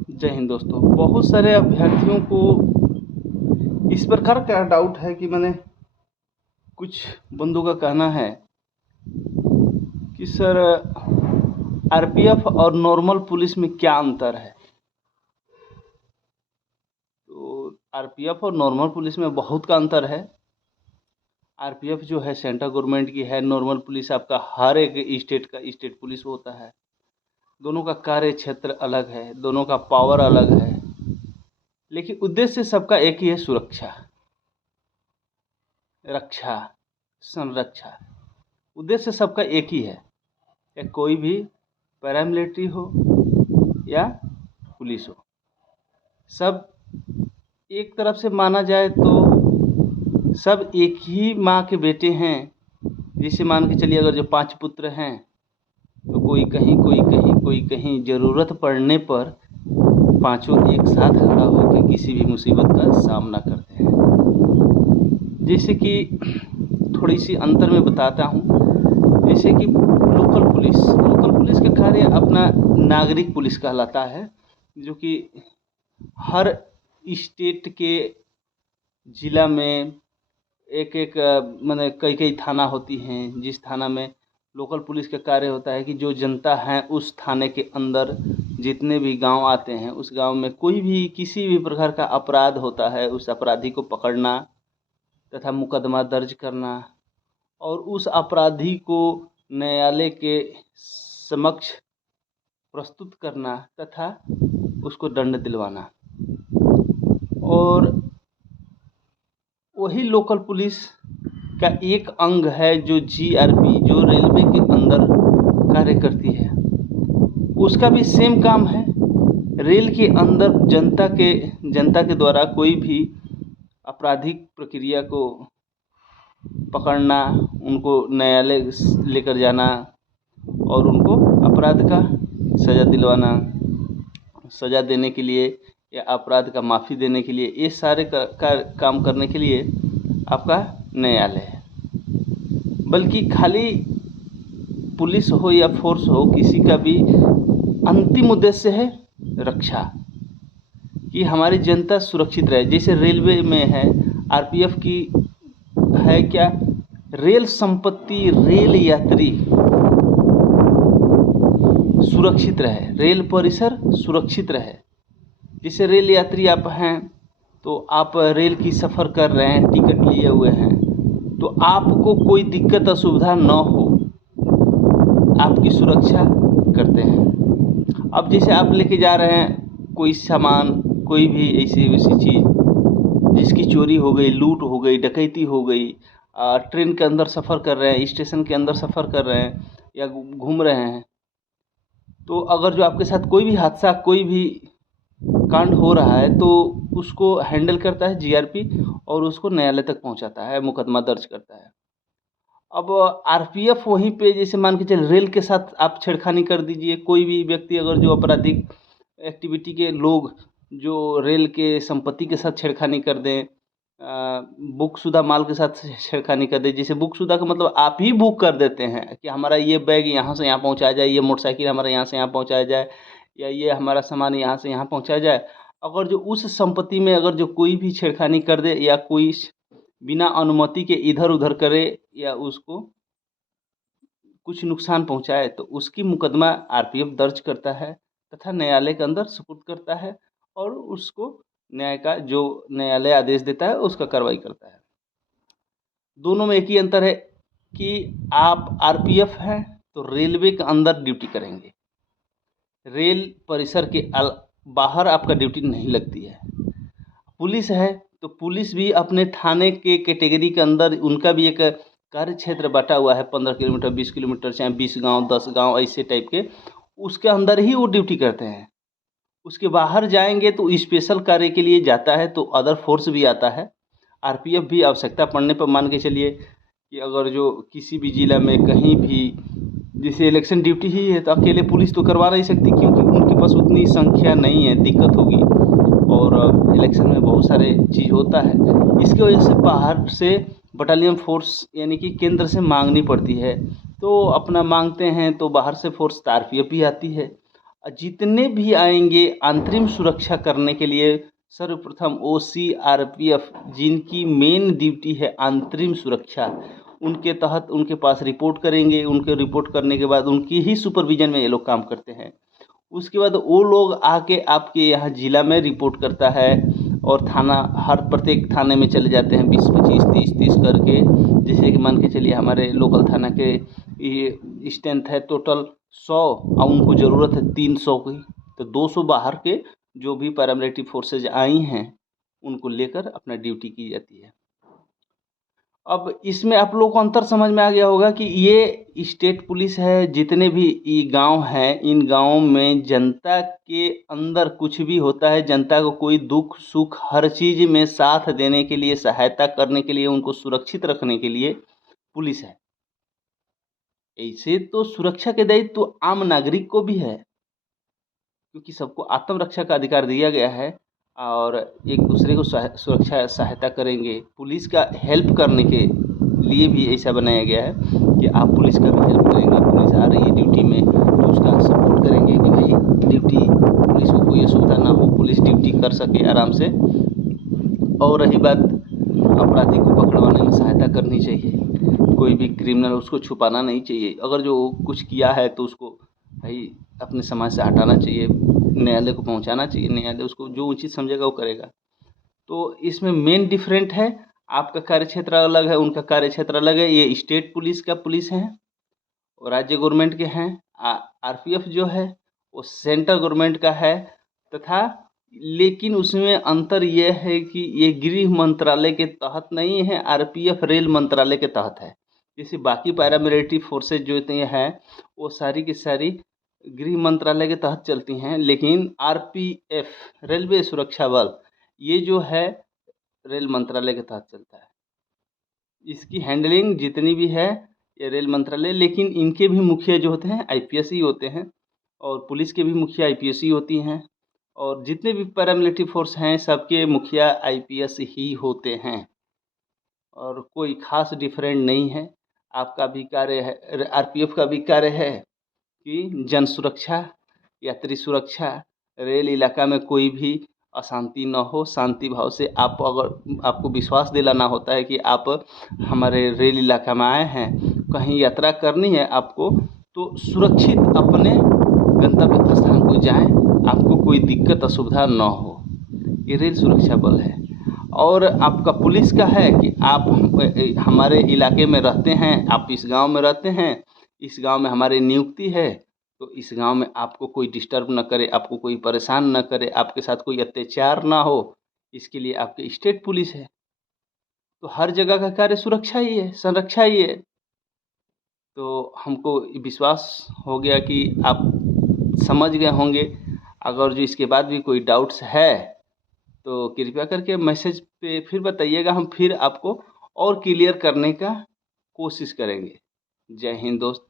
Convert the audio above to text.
जय हिंद दोस्तों। बहुत सारे अभ्यर्थियों को इस प्रकार का डाउट है कि मैंने कुछ बंदों का कहना है कि सर आरपीएफ और नॉर्मल पुलिस में क्या अंतर है। तो आरपीएफ और नॉर्मल पुलिस में बहुत का अंतर है। आरपीएफ जो है सेंट्रल गवर्नमेंट की है, नॉर्मल पुलिस आपका हर एक स्टेट का स्टेट पुलिस होता है। दोनों का कार्य क्षेत्र अलग है, दोनों का पावर अलग है, लेकिन उद्देश्य सबका एक ही है, सुरक्षा, रक्षा, संरक्षा। उद्देश्य सबका एक ही है, या कोई भी पैरामिलिट्री हो या पुलिस हो, सब एक तरफ से माना जाए तो सब एक ही माँ के बेटे हैं। जिसे मान के चलिए, अगर जो 5 पुत्र हैं तो कोई कहीं कोई कहीं ज़रूरत पड़ने पर पांचों एक साथ खड़ा होकर किसी भी मुसीबत का सामना करते हैं। जैसे कि थोड़ी सी अंतर में बताता हूँ। जैसे कि लोकल पुलिस का कार्य अपना नागरिक पुलिस कहलाता है, जो कि हर स्टेट के ज़िला में एक एक माने कई थाना होती हैं। जिस थाना में लोकल पुलिस का कार्य होता है कि जो जनता है उस थाने के अंदर जितने भी गांव आते हैं, उस गांव में कोई भी किसी भी प्रकार का अपराध होता है, उस अपराधी को पकड़ना तथा मुकदमा दर्ज करना और उस अपराधी को न्यायालय के समक्ष प्रस्तुत करना तथा उसको दंड दिलवाना। और वही लोकल पुलिस का एक अंग है जो जीआरपी, जो रेलवे के अंदर कार्य करती है। उसका भी सेम काम है। रेल के अंदर जनता के द्वारा कोई भी आपराधिक प्रक्रिया को पकड़ना, उनको न्यायालय लेकर जाना और उनको अपराध का सज़ा दिलवाना, सज़ा देने के लिए या अपराध का माफ़ी देने के लिए, ये सारे काम करने के लिए आपका न्यायालय है। बल्कि खाली पुलिस हो या फोर्स हो, किसी का भी अंतिम उद्देश्य है रक्षा, कि हमारी जनता सुरक्षित रहे। जैसे रेलवे में है, आरपीएफ की है क्या, रेल संपत्ति, रेल यात्री सुरक्षित रहे, रेल परिसर सुरक्षित रहे। जैसे रेल यात्री आप हैं तो आप रेल की सफ़र कर रहे हैं, टिकट लिए हुए हैं, तो आपको कोई दिक्कत असुविधा न हो, आपकी सुरक्षा करते हैं। अब जैसे आप लेके जा रहे हैं कोई सामान, कोई भी ऐसी वैसी चीज़ जिसकी चोरी हो गई, लूट हो गई, डकैती हो गई, ट्रेन के अंदर सफ़र कर रहे हैं, स्टेशन के अंदर सफ़र कर रहे हैं या घूम रहे हैं, तो अगर जो आपके साथ कोई भी हादसा, कोई भी कांड हो रहा है तो उसको हैंडल करता है जीआरपी और उसको न्यायालय तक पहुंचाता है, मुकदमा दर्ज करता है। अब आरपीएफ वहीं पे, जैसे मान के चलिए रेल के साथ आप छेड़खानी कर दीजिए, कोई भी व्यक्ति अगर जो आपराधिक एक्टिविटी के लोग जो रेल के संपत्ति के साथ छेड़खानी कर दें, बुकशुदा माल के साथ छेड़खानी कर दें। जैसे बुकशुदा का मतलब आप ही बुक कर देते हैं कि हमारा ये बैग यहाँ से यहाँ पहुँचाया जाए, ये मोटरसाइकिल हमारा यहाँ से यहाँ पहुँचाया जाए, या ये हमारा सामान यहाँ से यहाँ पहुँचाया जाए। अगर जो उस संपत्ति में अगर जो कोई भी छेड़खानी कर दे या कोई बिना अनुमति के इधर उधर करे या उसको कुछ नुकसान पहुंचाए, तो उसकी मुकदमा आरपीएफ दर्ज करता है तथा न्यायालय के अंदर सुपुर्द करता है और उसको न्याय का जो न्यायालय आदेश देता है उसका कार्रवाई करता है। दोनों में एक ही अंतर है कि आप आरपीएफ हैं तो रेलवे के अंदर ड्यूटी करेंगे, रेल परिसर के बाहर आपका ड्यूटी नहीं लगती है। पुलिस है तो पुलिस भी अपने थाने के कैटेगरी के अंदर, उनका भी एक कार्य क्षेत्र बटा हुआ है, 15 किलोमीटर, 20 किलोमीटर, चाहे 20 गांव, 10 गांव, ऐसे टाइप के, उसके अंदर ही वो ड्यूटी करते हैं। उसके बाहर जाएंगे तो स्पेशल कार्य के लिए जाता है तो अदर फोर्स भी आता है। आरपीएफ भी आवश्यकता पड़ने पर, मान के चलिए कि अगर जो किसी भी ज़िला में कहीं भी, जैसे इलेक्शन ड्यूटी ही है तो अकेले पुलिस तो करवा नहीं सकती, क्योंकि उनके पास उतनी संख्या नहीं है, दिक्कत होगी और इलेक्शन में बहुत सारे चीज़ होता है। इसकी वजह से बाहर से बटालियन फोर्स यानी कि केंद्र से मांगनी पड़ती है, तो अपना मांगते हैं तो बाहर से फोर्स आरपीएफ भी आती है। जितने भी आएंगे अंतरिम सुरक्षा करने के लिए, सर्वप्रथम OCRPF जिनकी मेन ड्यूटी है अंतरिम सुरक्षा, उनके तहत उनके पास रिपोर्ट करेंगे। उनके रिपोर्ट करने के बाद उनकी ही सुपरविजन में ये लोग काम करते हैं। उसके बाद वो लोग आके आपके यहाँ ज़िला में रिपोर्ट करता है, और थाना, हर प्रत्येक थाने में चले जाते हैं 20, 25, 30, 30 करके। जैसे कि मान के चलिए हमारे लोकल थाना के ये स्ट्रेंथ है टोटल 100, और उनको ज़रूरत है 300 की, तो 200 बाहर के जो भी पैरामिलिट्री फोर्सेज आई हैं उनको लेकर अपना ड्यूटी की जाती है। अब इसमें आप लोगों को अंतर समझ में आ गया होगा कि ये स्टेट पुलिस है। जितने भी ये गांव हैं, इन गांवों में जनता के अंदर कुछ भी होता है, जनता को कोई दुख सुख हर चीज़ में साथ देने के लिए, सहायता करने के लिए, उनको सुरक्षित रखने के लिए पुलिस है। ऐसे तो सुरक्षा के दायित्व तो आम नागरिक को भी है, क्योंकि सबको आत्मरक्षा का अधिकार दिया गया है, और एक दूसरे को सुरक्षा सहायता करेंगे। पुलिस का हेल्प करने के लिए भी ऐसा बनाया गया है कि आप पुलिस का भी हेल्प करेंगे। पुलिस आ रही है ड्यूटी में तो उसका सपोर्ट करेंगे कि भाई ड्यूटी, पुलिस को कोई असुविधा ना हो, पुलिस ड्यूटी कर सके आराम से। और रही बात, अपराधी को पकड़वाने में सहायता करनी चाहिए। कोई भी क्रिमिनल, उसको छुपाना नहीं चाहिए। अगर जो कुछ किया है तो उसको भाई अपने समाज से हटाना चाहिए, न्यायालय को पहुंचाना चाहिए। न्यायालय उसको जो उचित समझेगा वो करेगा। तो इसमें मेन डिफरेंट है, आपका कार्यक्षेत्र अलग है, उनका कार्यक्षेत्र अलग है। ये स्टेट पुलिस का पुलिस है और राज्य गवर्नमेंट के हैं। RPF जो है वो सेंट्रल गवर्नमेंट का है, तथा लेकिन उसमें अंतर यह है कि ये गृह मंत्रालय के तहत नहीं है, RPF रेल मंत्रालय के तहत है। जैसे बाकी पैरामिलिट्री फोर्सेज जो हैं वो सारी की सारी गृह मंत्रालय के तहत चलती हैं, लेकिन RPF रेलवे सुरक्षा बल ये जो है रेल मंत्रालय के तहत चलता है। इसकी हैंडलिंग जितनी भी है ये रेल मंत्रालय, लेकिन इनके भी मुखिया जो होते हैं IPS ही होते हैं, और पुलिस के भी मुखिया IPS ही होती हैं, और जितने भी पैरामिलिट्री फोर्स हैं सबके मुखिया IPS ही होते हैं, और कोई खास डिफरेंट नहीं है। आपका भी कार्य है, RPF का भी कार्य है कि जन सुरक्षा, यात्री सुरक्षा, रेल इलाका में कोई भी अशांति न हो, शांति भाव से आप, अगर आपको विश्वास दिलाना होता है कि आप हमारे रेल इलाका में आए हैं, कहीं यात्रा करनी है आपको, तो सुरक्षित अपने गंतव्य स्थान को जाएं, आपको कोई दिक्कत असुविधा न हो। ये रेल सुरक्षा बल है। और आपका पुलिस का है कि आप हमारे इलाके में रहते हैं, आप इस गांव में रहते हैं, इस गांव में हमारी नियुक्ति है, तो इस गांव में आपको कोई डिस्टर्ब न करे, आपको कोई परेशान न करे, आपके साथ कोई अत्याचार ना हो, इसके लिए आपकी स्टेट पुलिस है। तो हर जगह का कार्य सुरक्षा ही है, संरक्षा ही है। तो हमको विश्वास हो गया कि आप समझ गए होंगे। अगर जो इसके बाद भी कोई डाउट्स है तो कृपया करके मैसेज पे फिर बताइएगा, हम फिर आपको और क्लियर करने का कोशिश करेंगे। जय हिंद दोस्त।